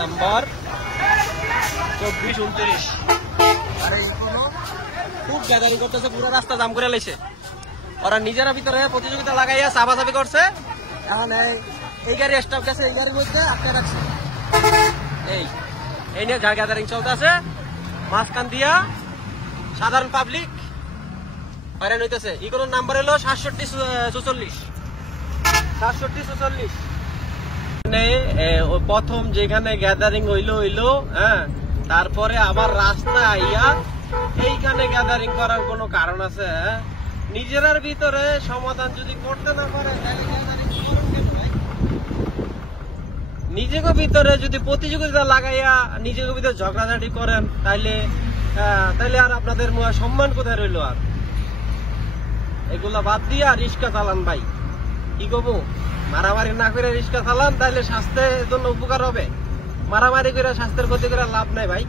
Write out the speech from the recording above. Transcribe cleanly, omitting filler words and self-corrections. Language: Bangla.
নাম্বার 24-29 আর এই কোনো খুব গ্যাদারিং করতেছে, পুরো রাস্তা জাম করে লাইছে। ওরা নিজেরা ভিতরে প্রতিযোগিতা লাগাইয়া চাপাচাপি করছে। এখন এই গাড়ি স্টপ গেছে, এই গাড়ির মধ্যে আটকে রাখছে। এই নিয়ে গ্যাদারিং চলতেছে, মাঝখান দিয়া সাধারণ পাবলিক হয়রান হইতেছে। ইকোনোর নাম্বার হলো 67-46। প্রথম যেখানে গ্যাদারিং হইলো হ্যাঁ, তারপরে আবার রাস্তা আইয়া এইখানে গ্যাদারিং করার কোনো কারণ আছে? নিজেরার ভিতরে সমাধান যদি করতে না পারে তাহলে গ্যাদারিং করেন কেন ভাই? নিজেকে ভিতরে যদি প্রতিযোগিতা লাগাইয়া নিজেকে ভিতরে ঝগড়াঝাটি করেন তাইলে আর আপনাদের সম্মান কোথায় রইল? আর এগুলা বাদ দিয়া রিক্সা চালান ভাই। কি করবো, মারামারি না করে রিক্সা চালান, তাহলে স্বাস্থ্যের জন্য উপকার হবে। মারামারি করে স্বাস্থ্যের ক্ষতি করে লাভ নাই ভাই।